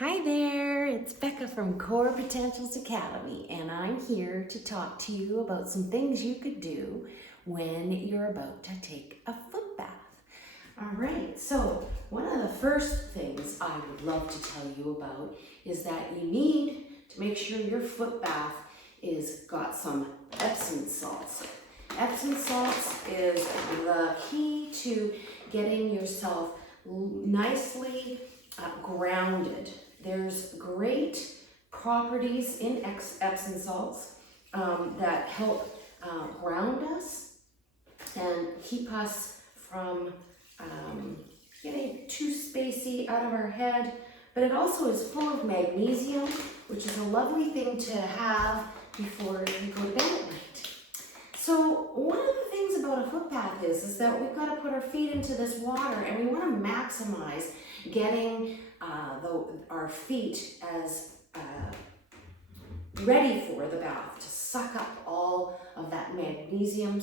Hi there, it's Becca from Core Potentials Academy, and I'm here to talk to you about some things you could do when you're about to take a foot bath. All right, so one of the first things I would love to tell you about is that you need to make sure your foot bath is got some Epsom salts. Epsom salts is the key to getting yourself nicely grounded. There's great properties in Epsom salts that help ground us and keep us from getting too spacey out of our head. But it also is full of magnesium, which is a lovely thing to have before you go to bed at night. So one of the things about a foot bath is that we've got to put our feet into this water, and we want to maximize getting our feet as ready for the bath to suck up all of that magnesium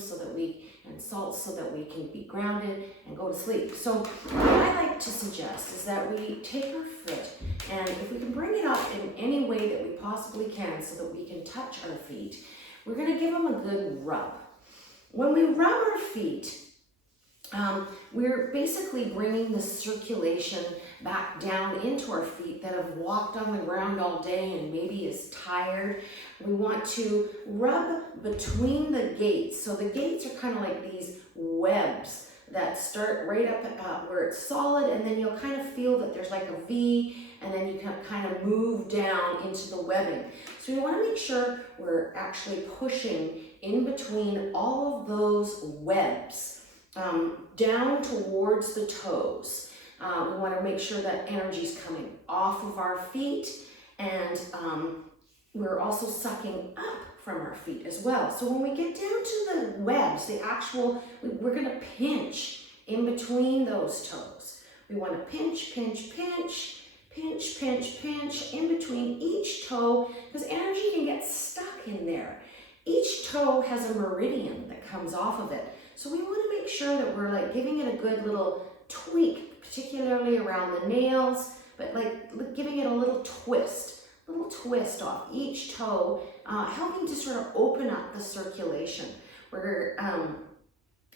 and salts so that we can be grounded and go to sleep. So what I like to suggest is that we take our foot, and if we can bring it up in any way that we possibly can so that we can touch our feet, we're going to give them a good rub. When we rub our feet, we're basically bringing the circulation back down into our feet that have walked on the ground all day and maybe is tired. We want to rub between the gates. So the gates are kind of like these webs that start right up where it's solid, and then you'll kind of feel that there's like a V, and then you can kind of move down into the webbing. So we want to make sure we're actually pushing in between all of those webs down towards the toes. We want to make sure that energy is coming off of our feet, and we're also sucking up from our feet as well. So when we get down to the webs, we're going to pinch in between those toes. We want to pinch, pinch, pinch, pinch, pinch, pinch in between each toe, because energy can get stuck in there. Each toe has a meridian that comes off of it. So we want to make sure that we're like giving it a good little tweak, particularly around the nails, but like giving it a little twist off each toe, helping to sort of open up the circulation. We're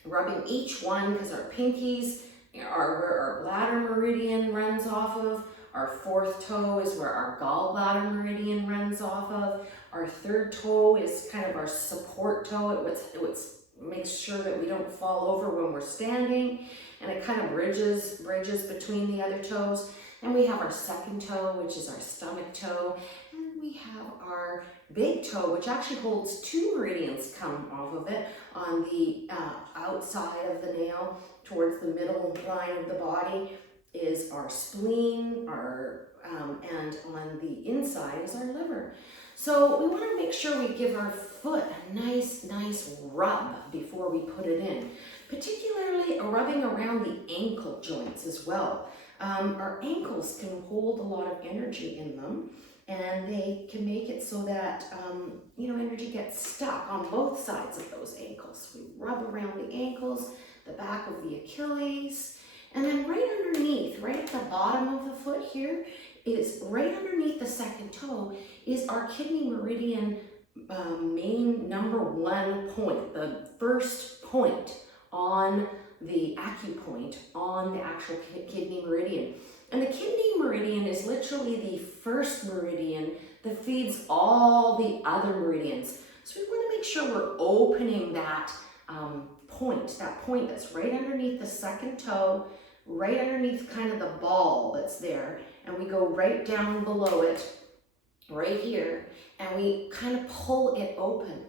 rubbing each one because our pinkies are where our bladder meridian runs off of. Our fourth toe is where our gallbladder meridian runs off of. Our third toe is kind of our support toe. It makes sure that we don't fall over when we're standing, and it kind of bridges between the other toes. And we have our second toe, which is our stomach toe, and we have our big toe, which actually holds two meridians come off of it on the outside of the nail towards the middle line of the body is our spleen, and on the inside is our liver. So we want to make sure we give our foot a nice rub before we put it in, particularly rubbing around the ankle joints as well. Our ankles can hold a lot of energy in them, and they can make it so that energy gets stuck on both sides of those ankles. We rub around the ankles, the back of the Achilles, and then right underneath, right at the bottom of the foot here, is right underneath the second toe is our kidney meridian main number one point, the first point on the acupoint on the actual kidney meridian. And the kidney meridian is literally the first meridian that feeds all the other meridians. So we want to make sure we're opening that point that's right underneath the second toe, right underneath kind of the ball that's there, and we go right down below it, right here, and we kind of pull it open.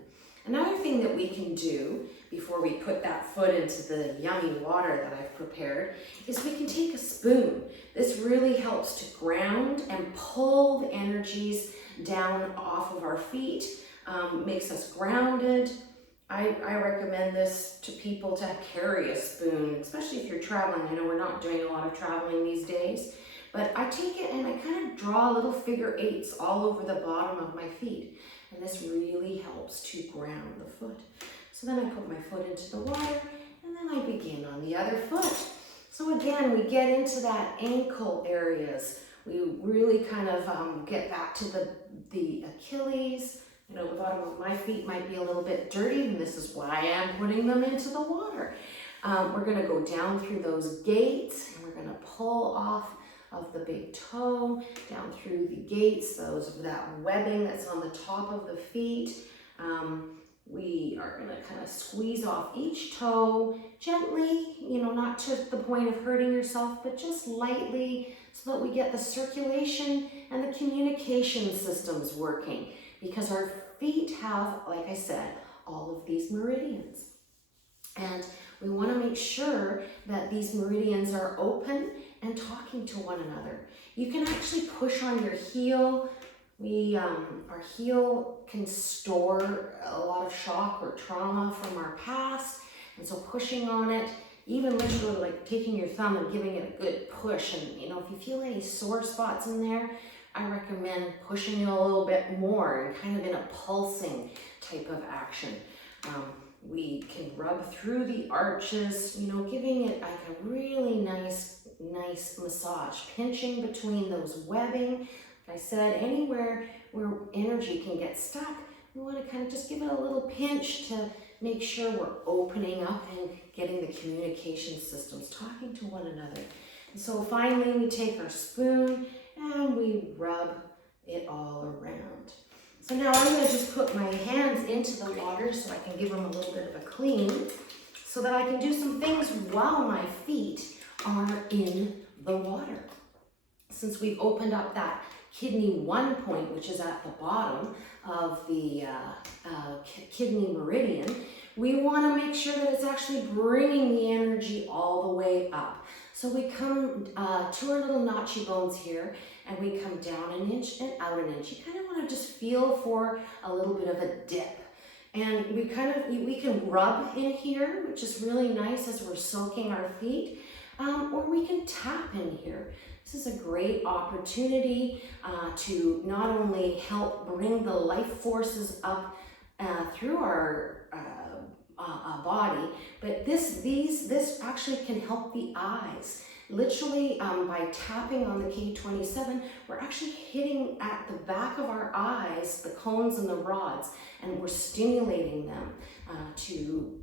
Another thing that we can do before we put that foot into the yummy water that I've prepared is we can take a spoon. This really helps to ground and pull the energies down off of our feet, makes us grounded. I recommend this to people to carry a spoon, especially if you're traveling. I know we're not doing a lot of traveling these days, but I take it and I kind of draw little figure eights all over the bottom of my feet. And this really helps to ground the foot. So then I put my foot into the water, and then I begin on the other foot. So again, we get into that ankle areas. We really kind of get back to the Achilles. You know, the bottom of my feet might be a little bit dirty, and this is why I'm putting them into the water. We're going to go down through those gates, and we're going to pull off of the big toe, down through the gates, that webbing that's on the top of the feet. We are going to kind of squeeze off each toe gently, you know, not to the point of hurting yourself, but just lightly, so that we get the circulation and the communication systems working, because our feet have, like I said, all of these meridians. And we want to make sure that these meridians are open and talking to one another. You can actually push on your heel. Our heel can store a lot of shock or trauma from our past, and so pushing on it, even literally like taking your thumb and giving it a good push, and you know, if you feel any sore spots in there, I recommend pushing it a little bit more and kind of in a pulsing type of action. We can rub through the arches, you know, giving it like a really nice massage, pinching between those webbing. Like I said, anywhere where energy can get stuck, we want to kind of just give it a little pinch to make sure we're opening up and getting the communication systems talking to one another. And so finally we take our spoon and we rub it all around. So now I'm going to just put my hands into the water so I can give them a little bit of a clean, so that I can do some things while my feet are in the water. Since we've opened up that kidney 1 point, which is at the bottom of the kidney meridian, we want to make sure that it's actually bringing the energy all the way up. So we come to our little notchy bones here, and we come down an inch and out an inch. You kind of want to just feel for a little bit of a dip. And we can rub in here, which is really nice as we're soaking our feet, or we can tap in here. This is a great opportunity to not only help bring the life forces up through our body, but this actually can help the eyes. Literally, by tapping on the K27, we're actually hitting at the back of our eyes, the cones and the rods, and we're stimulating them to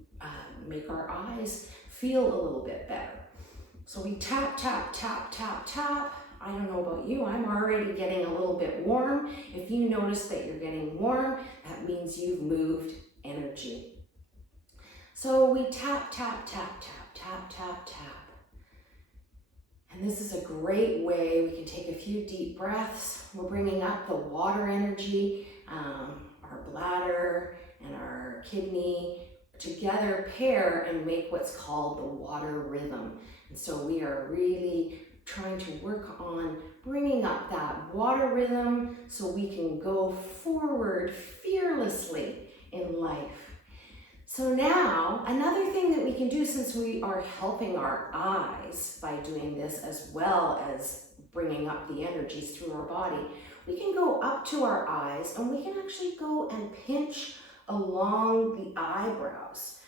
make our eyes feel a little bit better. So we tap, tap, tap, tap, tap. I don't know about you, I'm already getting a little bit warm. If you notice that you're getting warm, that means you've moved energy. So we tap, tap, tap, tap, tap, tap, tap. And this is a great way, we can take a few deep breaths. We're bringing up the water energy, our bladder and our kidney together pair and make what's called the water rhythm. And so we are really trying to work on bringing up that water rhythm so we can go forward fearlessly in life. So now, another thing that we can do, since we are helping our eyes by doing this as well as bringing up the energies through our body, we can go up to our eyes and we can actually go and pinch along the eyebrows.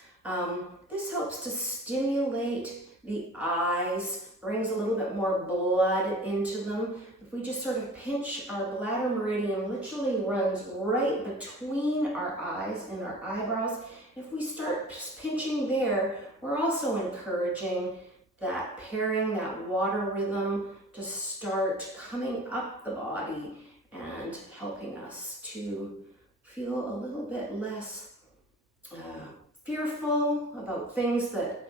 This helps to stimulate the eyes, brings a little bit more blood into them. If we just sort of pinch, our bladder meridian literally runs right between our eyes and our eyebrows. If we start pinching there, we're also encouraging that pairing, that water rhythm to start coming up the body and helping us to feel a little bit less fearful about things that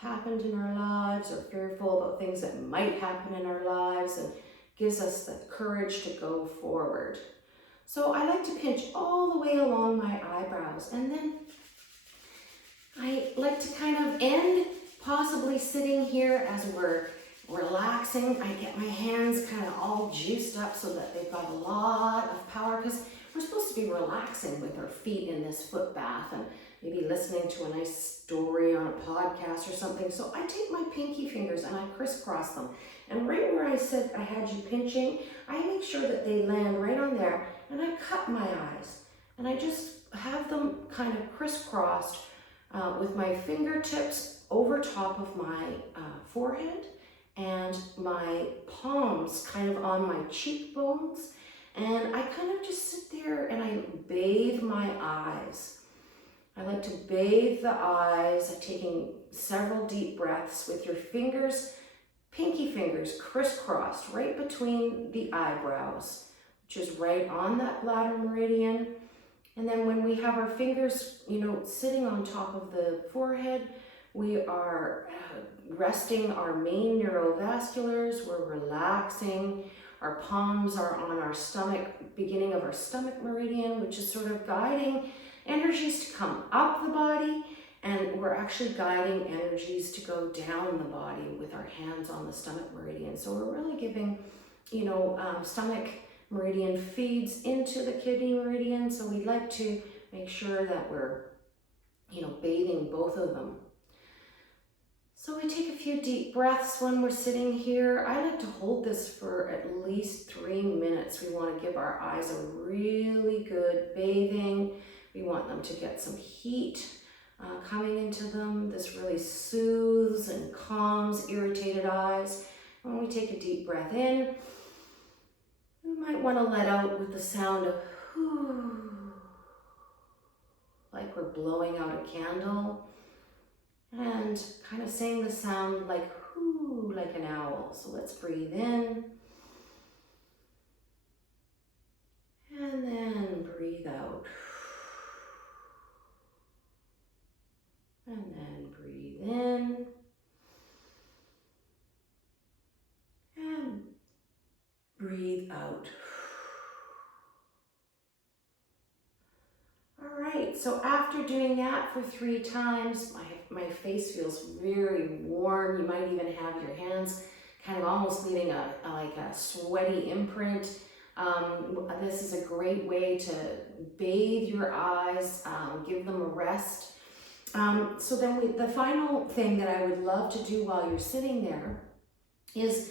have happened in our lives, or fearful about things that might happen in our lives, and gives us the courage to go forward. So I like to pinch all the way along my eyebrows, and then I like to kind of end possibly sitting here as we're relaxing. I get my hands kind of all juiced up so that they've got a lot of power, because we're supposed to be relaxing with our feet in this foot bath and maybe listening to a nice story on a podcast or something. So I take my pinky fingers and I crisscross them. And right where I said I had you pinching, I make sure that they land right on there, and I cut my eyes. And I just have them kind of crisscrossed with my fingertips over top of my forehead, and my palms kind of on my cheekbones. And I kind of just sit there and I bathe my eyes. I like to bathe the eyes, taking several deep breaths with your fingers, pinky fingers crisscrossed right between the eyebrows, which is right on that bladder meridian. And then when we have our fingers, sitting on top of the forehead, we are resting our main neurovasculars, we're relaxing. Our palms are on our stomach, beginning of our stomach meridian, which is sort of guiding energies to come up the body, and we're actually guiding energies to go down the body with our hands on the stomach meridian. So we're really giving, stomach meridian feeds into the kidney meridian. So we'd like to make sure that we're, bathing both of them. So we take a few deep breaths when we're sitting here. I like to hold this for at least 3 minutes. We want to give our eyes a really good bathing. We want them to get some heat coming into them. This really soothes and calms irritated eyes. When we take a deep breath in, we might want to let out with the sound of whew, like we're blowing out a candle. And kind of saying the sound like whoo, like an owl. So let's breathe in. And then breathe out. And then breathe in. And breathe out. All right, so after doing that for 3 times, my face feels very warm. You might even have your hands kind of almost leaving a sweaty imprint. This is a great way to bathe your eyes, give them a rest. So then the final thing that I would love to do while you're sitting there is,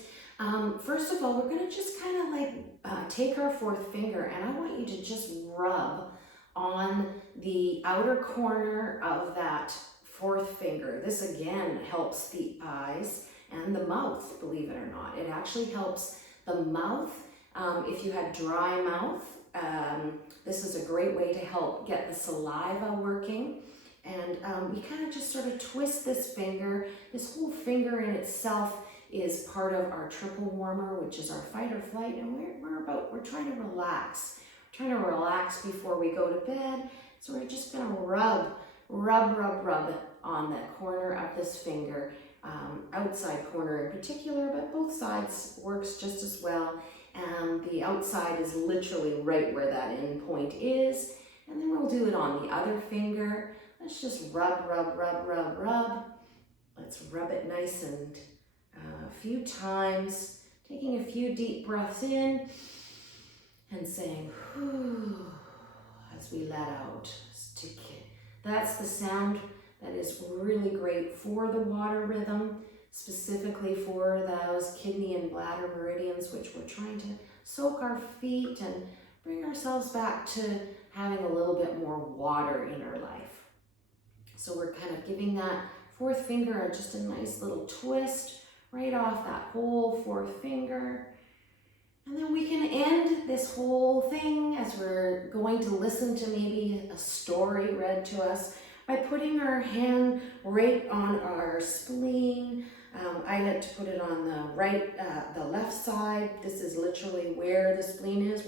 first of all, we're gonna just kind of like take our 4th finger, and I want you to just rub on the outer corner of that 4th finger. This again helps the eyes and the mouth, believe it or not. It actually helps the mouth. If you had dry mouth, this is a great way to help get the saliva working. And we kind of just sort of twist this finger. This whole finger in itself is part of our triple warmer, which is our fight or flight, and we're trying to relax. We're trying to relax before we go to bed. So we're just gonna rub on that corner of this finger, outside corner in particular, but both sides works just as well. And the outside is literally right where that end point is. And then we'll do it on the other finger. Let's just rub. Let's rub it nice and a few times, taking a few deep breaths in and saying, whew, as we let out. That's the sound that is really great for the water rhythm, specifically for those kidney and bladder meridians, which we're trying to soak our feet and bring ourselves back to having a little bit more water in our life. So we're kind of giving that 4th finger just a nice little twist right off that whole 4th finger. And then we can end this whole thing as we're going to listen to maybe a story read to us by putting our hand right on our spleen. I like to put it on the left side. This is literally where the spleen is,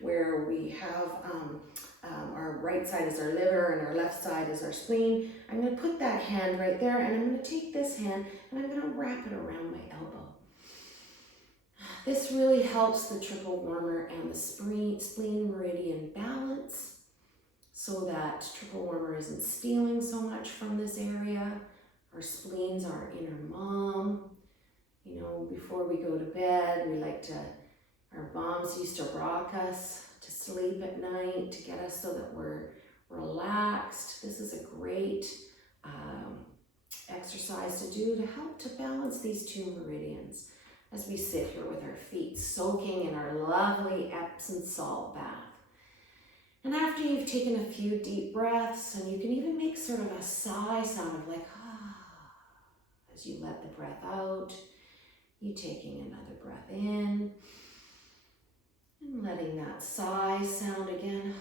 where we have our right side is our liver and our left side is our spleen. I'm going to put that hand right there, and I'm going to take this hand and I'm going to wrap it around my elbow. This really helps the triple warmer and the spleen meridian balance so that triple warmer isn't stealing so much from this area. Our spleens are our inner mom. Before we go to bed, our moms used to rock us to sleep at night to get us so that we're relaxed. This is a great exercise to do to help to balance these 2 meridians as we sit here with our feet soaking in our lovely Epsom salt bath. And after you've taken a few deep breaths, and you can even make sort of a sigh sound of like, ah, as you let the breath out, You taking another breath in and letting that sigh sound again.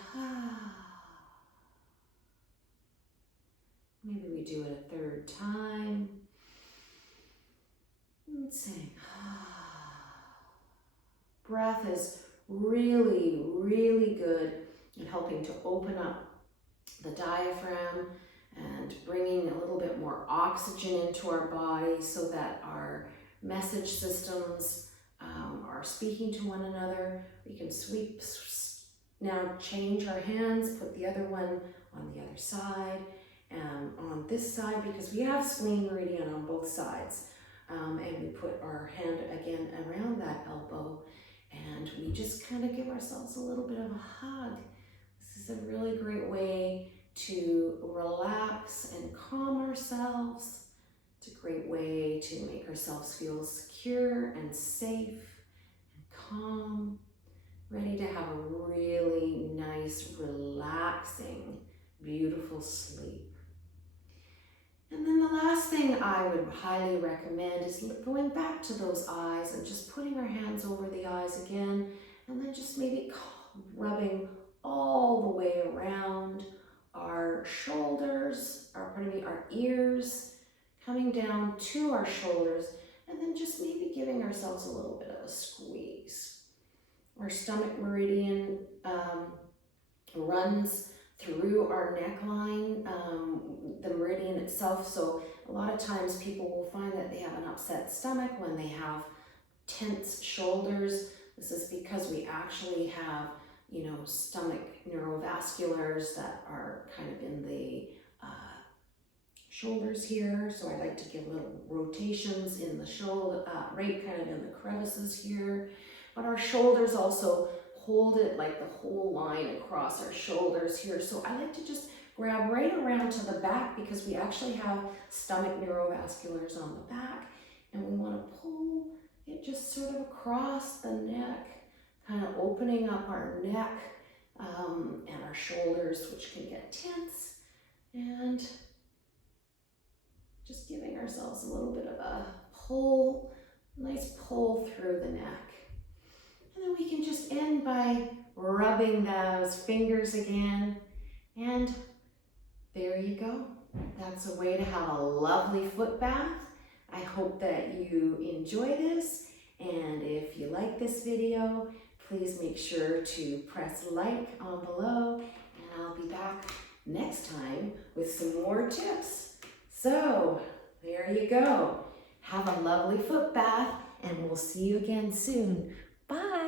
Maybe we do it a third time. And saying, breath is really, really good at helping to open up the diaphragm and bringing a little bit more oxygen into our body so that our message systems are speaking to one another. We can now change our hands, put the other one on the other side, on this side, because we have spleen meridian on both sides. And we put our hand again around that elbow, and we just kind of give ourselves a little bit of a hug. This is a really great way to relax and calm ourselves. It's a great way to make ourselves feel secure and safe and calm, ready to have a really nice, relaxing, beautiful sleep. And then the last thing I would highly recommend is going back to those eyes and just putting our hands over the eyes again, and then just maybe rubbing all the way around our shoulders, our ears, coming down to our shoulders, and then just maybe giving ourselves a little bit of a squeeze. Our stomach meridian runs through our neckline, the meridian itself. So a lot of times people will find that they have an upset stomach when they have tense shoulders. This is because we actually have, stomach neurovasculars that are kind of in the shoulders here. So I like to give little rotations in the shoulder, right kind of in the crevices here. But our shoulders also hold it like the whole line across our shoulders here. So I like to just grab right around to the back, because we actually have stomach neurovasculars on the back, and we want to pull it just sort of across the neck, kind of opening up our neck and our shoulders, which can get tense, and just giving ourselves a little bit of a pull, nice pull through the neck. And then we can just end by rubbing those fingers again, and there you go. That's a way to have a lovely foot bath. I hope that you enjoy this, and if you like this video, please make sure to press like on below, and I'll be back next time with some more tips. So there you go. Have a lovely foot bath, and we'll see you again soon. Bye.